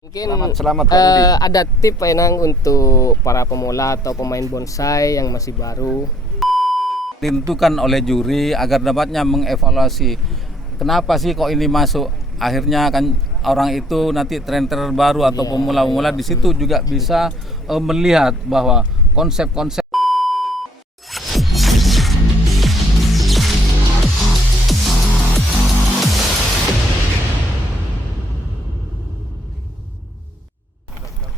Mungkin Selamat Pak Rudi. ada tip Pak Enang untuk para pemula atau pemain bonsai yang masih baru. Ditentukan oleh juri agar dapatnya mengevaluasi kenapa sih kok ini masuk. Akhirnya kan orang itu nanti trainer baru atau pemula-pemula di situ juga bisa melihat bahwa konsep-konsep.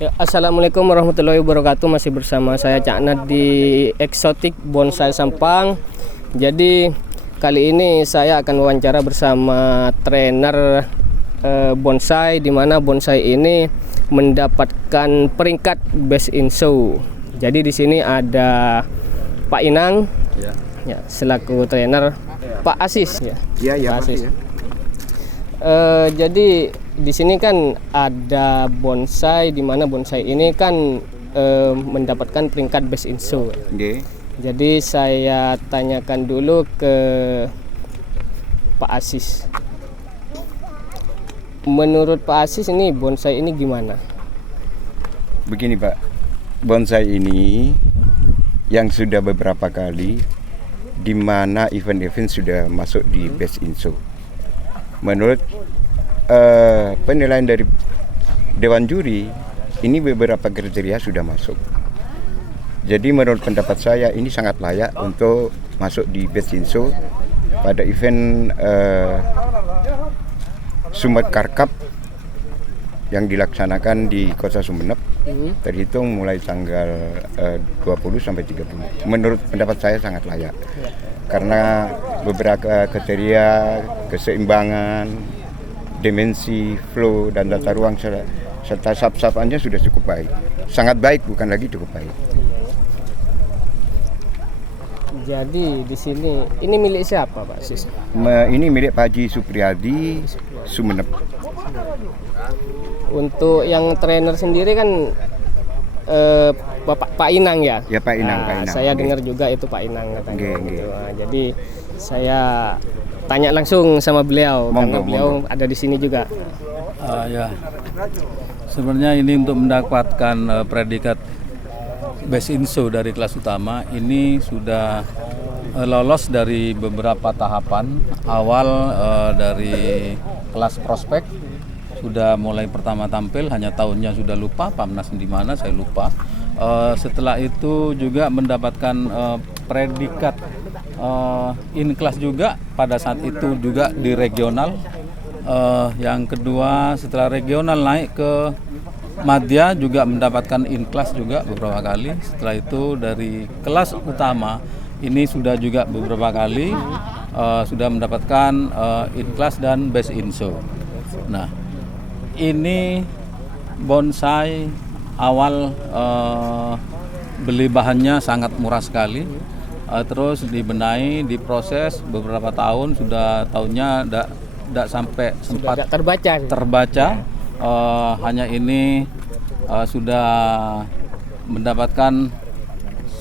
Ya, Assalamualaikum warahmatullahi wabarakatuh. Masih bersama saya Cak Nad di Eksotik Bonsai Sampang. Jadi kali ini saya akan wawancara bersama trainer bonsai, di mana bonsai ini mendapatkan peringkat Best in Show. Jadi di sini ada Pak Inang, ya, selaku trainer, Pak Asis, ya. Iya, Pak Asis. ya. Jadi di sini kan ada bonsai, di mana bonsai ini kan mendapatkan peringkat Best in Show. Nggih. Jadi saya tanyakan dulu ke Pak Asis. Menurut Pak Asis ini bonsai ini gimana? Begini Pak, bonsai ini yang sudah beberapa kali di mana event-event sudah masuk di Best in Show. Menurut penilaian dari Dewan Juri, ini beberapa kriteria sudah masuk. Jadi menurut pendapat saya ini sangat layak untuk masuk di Best in Show pada event Sumatera Cup yang dilaksanakan di Kota Sumeneb, terhitung mulai tanggal 20 sampai 30. Menurut pendapat saya sangat layak. Karena beberapa kriteria keseimbangan, dimensi, flow, dan tata ruang serta sap-sapannya sudah cukup baik. Sangat baik, bukan lagi cukup baik. Jadi di sini ini milik siapa Pak Asis? Ini milik Pak Haji Supriyadi, Sumeneb. Untuk yang trainer sendiri kan Bapak Pak Inang ya? Ya Pak Inang, Nah, Pak Inang. saya Nggih. dengar juga itu Pak Inang katanya. Nggih, Gitu. nggih. Nah, jadi saya tanya langsung sama beliau, karena Monggo, beliau ada di sini juga. Ya, sebenarnya ini untuk mendapatkan predikat Best in Show dari kelas utama ini sudah lolos dari beberapa tahapan awal. Dari kelas prospek sudah mulai pertama tampil, hanya tahunnya sudah lupa, Pamnas di mana saya lupa. Setelah itu juga mendapatkan predikat in class juga pada saat itu juga di regional. Yang kedua setelah regional naik ke Madya juga mendapatkan in class juga beberapa kali. Setelah itu dari kelas utama ini sudah juga beberapa kali sudah mendapatkan in class dan best in show. Nah, ini bonsai awal beli bahannya sangat murah sekali. Terus dibenahi, diproses beberapa tahun, sudah tahunnya tidak sampai sempat Agak terbaca. hanya ini sudah mendapatkan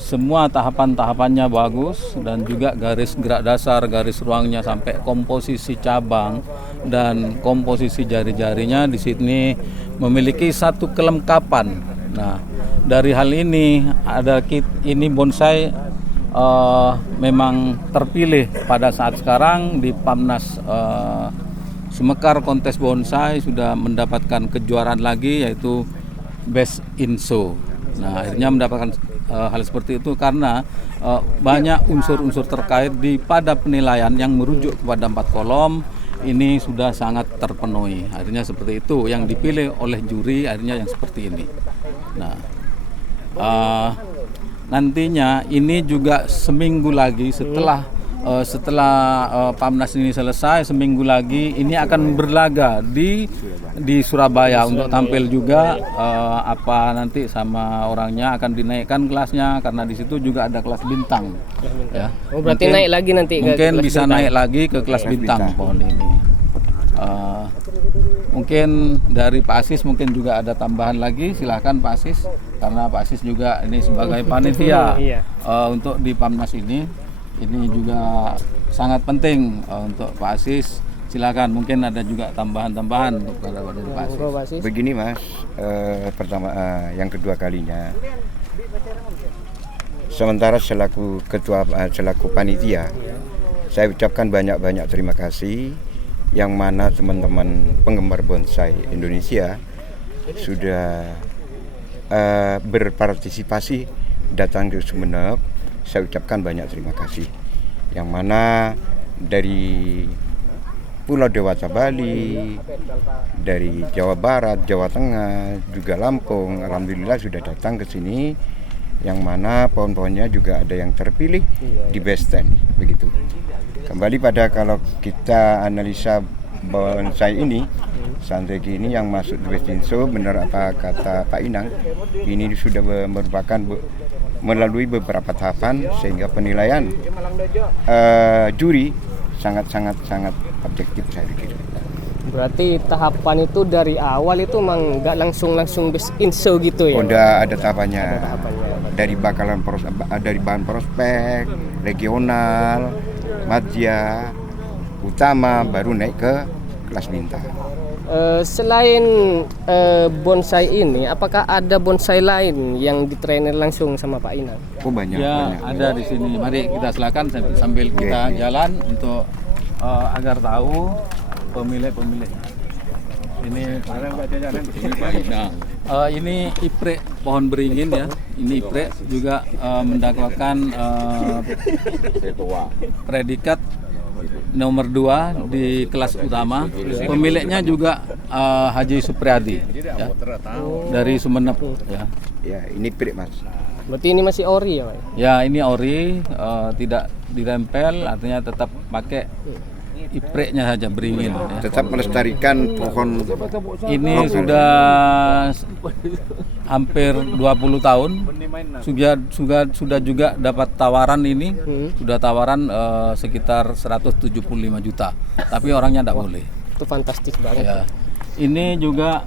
semua tahapan-tahapannya bagus, dan juga garis gerak dasar, garis ruangnya sampai komposisi cabang dan komposisi jari-jarinya di sini memiliki satu kelengkapan. Nah, dari hal ini ini bonsai memang terpilih pada saat sekarang di Pamnas Sumekar kontes bonsai, sudah mendapatkan kejuaraan lagi yaitu Best in Show. Nah, akhirnya mendapatkan hal seperti itu karena banyak unsur-unsur terkait pada penilaian yang merujuk kepada 4 kolom ini sudah sangat terpenuhi. Akhirnya seperti itu yang dipilih oleh juri, akhirnya yang seperti ini. Nah, nantinya ini juga seminggu lagi setelah Pamnas ini selesai, seminggu lagi ini akan berlaga di Surabaya untuk tampil juga. Apa nanti sama orangnya akan dinaikkan kelasnya, karena di situ juga ada kelas bintang. Ya. Oh, berarti naik lagi nanti ke mungkin kelas bisa bintang. naik lagi ke kelas bintang pohon ini. Mungkin dari Pak Asis mungkin juga ada tambahan lagi, silakan Pak Asis, karena Pak Asis juga ini sebagai panitia Iya. untuk di Pamnas ini juga sangat penting untuk Pak Asis Silakan, mungkin ada juga tambahan-tambahan untuk para dari Pak Asis. Monggo, Pak Asis. Begini Mas, pertama yang kedua kalinya, sementara selaku ketua selaku panitia, saya ucapkan banyak-banyak terima kasih yang mana teman-teman penggemar bonsai Indonesia sudah berpartisipasi datang ke Sumeneb. Saya ucapkan banyak terima kasih. Yang mana dari Pulau Dewata Bali, dari Jawa Barat, Jawa Tengah, juga Lampung, alhamdulillah sudah datang ke sini. Yang mana pohon-pohonnya juga ada yang terpilih di best 10, begitu. Kembali pada kalau kita analisa bonsai ini, Santegi ini yang masuk di best in show, benar apa kata Pak Inang, ini sudah merupakan melalui beberapa tahapan sehingga penilaian juri sangat objektif saya pikir. Berarti tahapan itu dari awal itu emang nggak langsung best in show gitu ya? Udah ada tahapannya. Ada tahapannya. Dari bahan prospek, regional, madya, utama, baru naik ke kelas bintang. Selain bonsai ini, apakah ada bonsai lain yang ditrainer langsung sama Pak Inang? Oh banyak. Ya, banyak. ada di sini. Mari kita silakan sambil kita jalan untuk agar tahu pemilik. Ini Pak Inang. Ini iprek pohon beringin ya. Ini iprek juga mendapatkan predikat nomor 2 di kelas utama. Pemiliknya juga Haji Supriyadi ya, dari Sumeneb ya. Ya, ini prik Mas. Berarti ini masih ori ya Pak? Ya, ini ori, tidak ditempel, artinya tetap pakai ipreknya saja beringin ya. Tetap melestarikan pohon. Ini sudah hampir 20 tahun. Sudah juga dapat tawaran ini. Sudah tawaran sekitar 175 juta. Tapi orangnya tidak boleh. Itu fantastis banget. Ya. Ini juga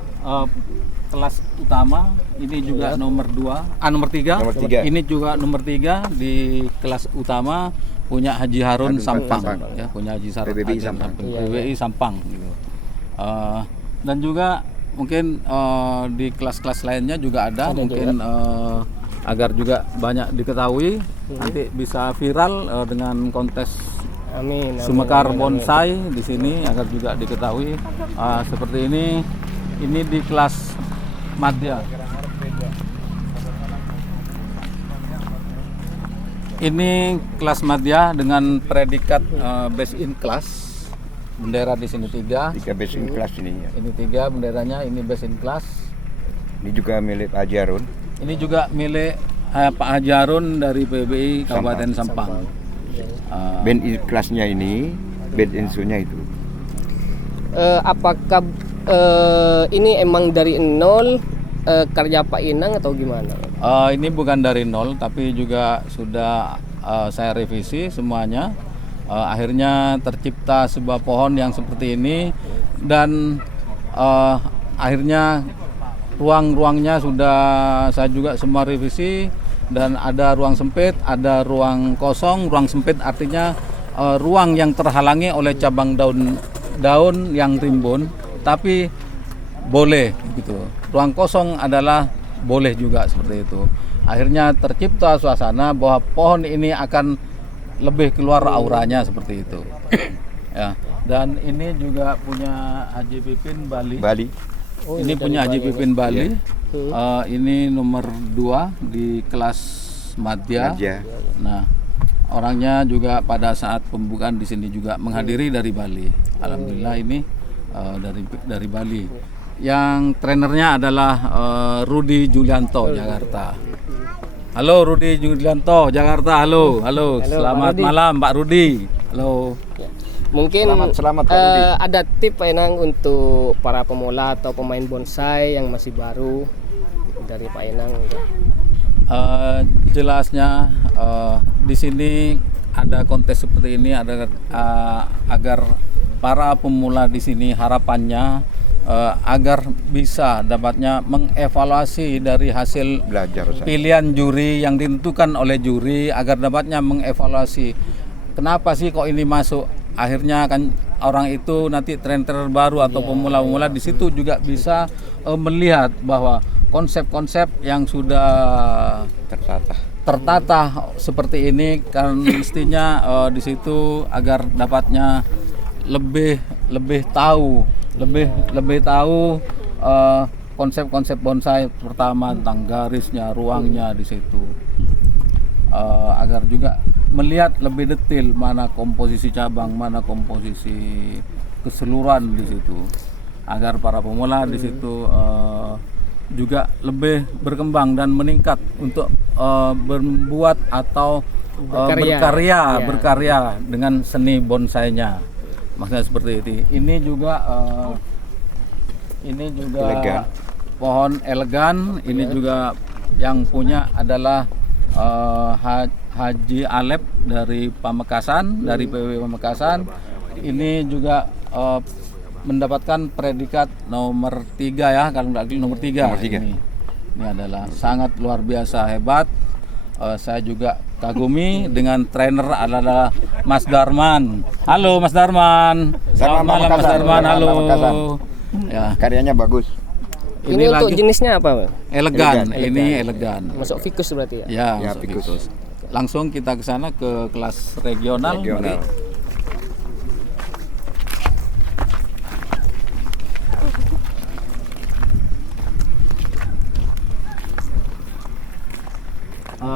kelas utama, ini juga nomor 3. Nomor tiga. Ini juga nomor 3 di kelas utama punya Haji Harun Sampang. Ya, punya Haji PBBI Sampang. PBBI Sampang gitu. Dan juga mungkin di kelas-kelas lainnya juga ada mungkin agar juga banyak diketahui, nanti bisa viral dengan kontes Amin. Sumekar Bonsai di sini agar juga diketahui. Seperti ini di kelas madya. Ini kelas madya dengan predikat best in class. Bendera di sini 3. 3 best in class ini ya. Ini 3 benderanya, ini best in class. Ini juga milik Pak Haji Harun. Ini juga milik Pak Haji Harun dari PBI Kabupaten Sampang. Band in classnya ini, band insunya itu. Apakah ini emang dari nol karya Pak Inang atau gimana? Ini bukan dari nol, tapi juga sudah saya revisi semuanya. Akhirnya tercipta sebuah pohon yang seperti ini, dan akhirnya ruang-ruangnya sudah saya juga semua revisi, dan ada ruang sempit, ada ruang kosong. Ruang sempit artinya ruang yang terhalangi oleh cabang daun yang rimbun, tapi boleh gitu. Ruang kosong adalah boleh juga seperti itu. Akhirnya tercipta suasana bahwa pohon ini akan lebih keluar auranya seperti itu. Ya, dan ini juga punya Haji Pipin Bali. Oh, Ini punya Haji Pipin Bali. Ini nomor 2 di kelas madya. Nah, orangnya juga pada saat pembukaan di sini juga menghadiri dari Bali. Alhamdulillah ini dari Bali. Yang trenernya adalah Rudi Julianto, Jakarta. Halo Rudi Julianto, Jakarta. Halo. Selamat malam Pak Rudi. Halo. Mungkin Selamat Pak Rudi. ada tip Pak Inang untuk para pemula atau pemain bonsai yang masih baru dari Pak Inang? Jelasnya di sini ada kontes seperti ini agar para pemula di sini harapannya agar bisa dapatnya mengevaluasi dari hasil Belajar saya. pilihan juri yang ditentukan oleh juri, agar dapatnya mengevaluasi kenapa sih kok ini masuk. Akhirnya kan orang itu nanti trainer baru atau pemula-pemula di situ juga bisa melihat bahwa konsep-konsep yang sudah tertata seperti ini kan mestinya di situ agar dapatnya lebih tahu konsep-konsep bonsai, pertama tentang garisnya, ruangnya di situ, agar juga melihat lebih detail mana komposisi cabang, mana komposisi keseluruhan di situ, agar para pemula di situ juga lebih berkembang dan meningkat untuk berbuat atau berkarya dengan seni bonsainya. Maksudnya seperti itu. Ini juga Elegan. pohon elegan. Ini juga yang punya adalah Haji Alep dari Pamekasan, dari PW Pamekasan. Ini juga mendapatkan predikat nomor 3 ya, kalau nggak nomor 3. Ini adalah sangat luar biasa hebat. Saya juga kagumi dengan trainer adalah Mas Darman. Halo Mas Darman. Selamat malam Mas Darman. Halo. Ya. Karyanya bagus. Ini untuk jenisnya apa? Elegan. Ini elegan. Masuk ficus berarti ya? Ya, Ya, masuk ficus. ficus. Langsung kita ke sana ke kelas regional. Regional.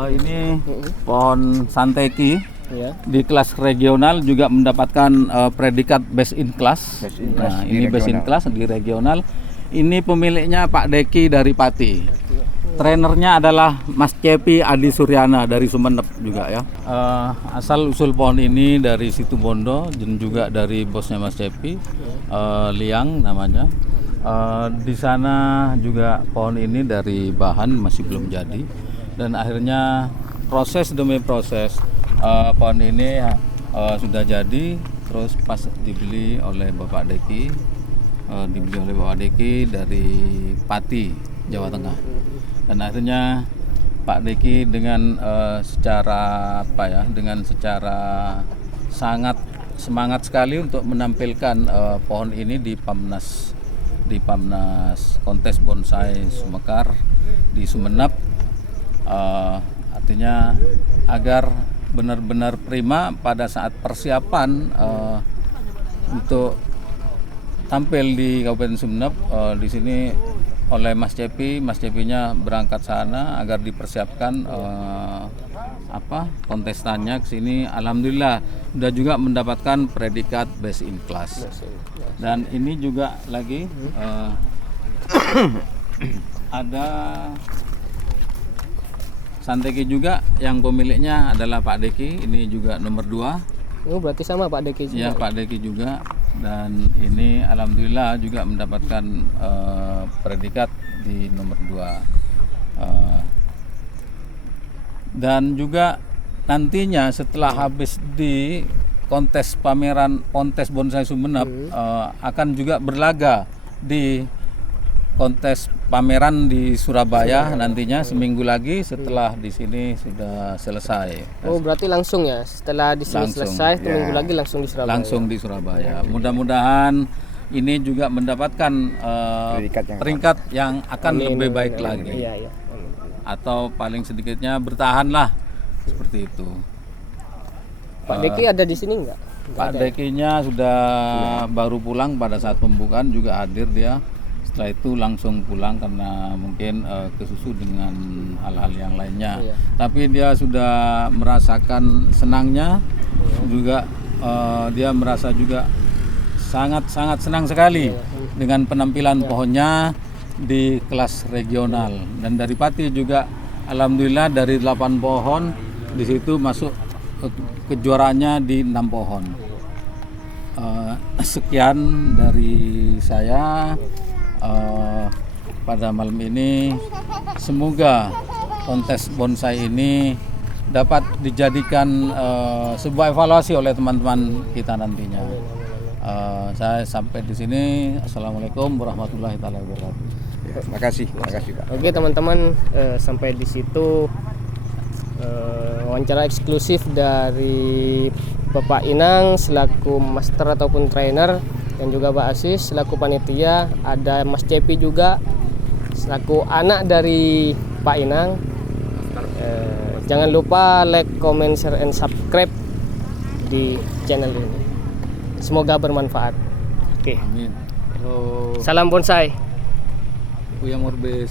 Ini pohon santeki Ya. di kelas regional juga mendapatkan predikat best in class. Best in class Nah, di ini best in regional. class di regional. Ini pemiliknya Pak Deki dari Pati. Trainernya adalah Mas Cepi Adi Suryana dari Sumeneb juga ya. Asal usul pohon ini dari Situbondo dan juga dari bosnya Mas Cepi, Liang namanya. Di sana juga pohon ini dari bahan masih belum jadi, dan akhirnya proses demi proses pohon ini sudah jadi, terus pas dibeli oleh Bapak Deki, dari Pati, Jawa Tengah. Dan akhirnya Pak Deki dengan secara sangat semangat sekali untuk menampilkan pohon ini di Pamnas kontes bonsai Sumekar di Sumeneb, artinya agar benar-benar prima pada saat persiapan untuk tampil di Kabupaten Sumeneb. Di sini oleh Mas Cepinya berangkat sana agar dipersiapkan kontestannya ke sini. Alhamdulillah sudah juga mendapatkan predikat best in class. Dan ini juga lagi ada santeki juga yang pemiliknya adalah Pak Deki. Ini juga nomor 2. Oh, berarti sama Pak Deki juga. Ya, Pak Deki juga. Dan ini alhamdulillah juga mendapatkan predikat di nomor 2. Dan juga nantinya setelah habis di kontes bonsai Sumeneb, akan juga berlaga di kontes pameran di Surabaya nantinya seminggu lagi setelah di sini sudah selesai. Oh, berarti langsung ya, setelah di sini selesai, minggu lagi langsung di Surabaya. Langsung di Surabaya. Mudah-mudahan ini juga mendapatkan peringkat yang akan lebih baik lagi. Iya, iya. Atau paling sedikitnya bertahanlah seperti itu. Pak Deki ada di sini enggak? Pak Dekinya sudah baru pulang pada saat pembukaan, juga hadir dia. Setelah itu langsung pulang karena mungkin kesusu dengan hal-hal yang lainnya. Iya. Tapi dia sudah merasakan senangnya, juga dia merasa juga sangat senang sekali dengan penampilan pohonnya di kelas regional. Dan dari Pati juga alhamdulillah dari 8 pohon di situ masuk kejuaraannya di 6 pohon. Sekian dari saya pada malam ini. Semoga kontes bonsai ini dapat dijadikan sebuah evaluasi oleh teman-teman kita nantinya. Saya sampai di sini. Assalamualaikum warahmatullahi wabarakatuh. Ya, makasih Pak. Oke teman-teman, sampai di situ wawancara eksklusif dari Bapak Inang selaku master ataupun trainer, dan juga Pak Asis selaku panitia, ada Mas Cepi juga selaku anak dari Pak Inang. Jangan lupa like, comment, share, and subscribe di channel ini. Semoga bermanfaat. Oke. Amin. Halo, Salam bonsai. Kuya Morbes.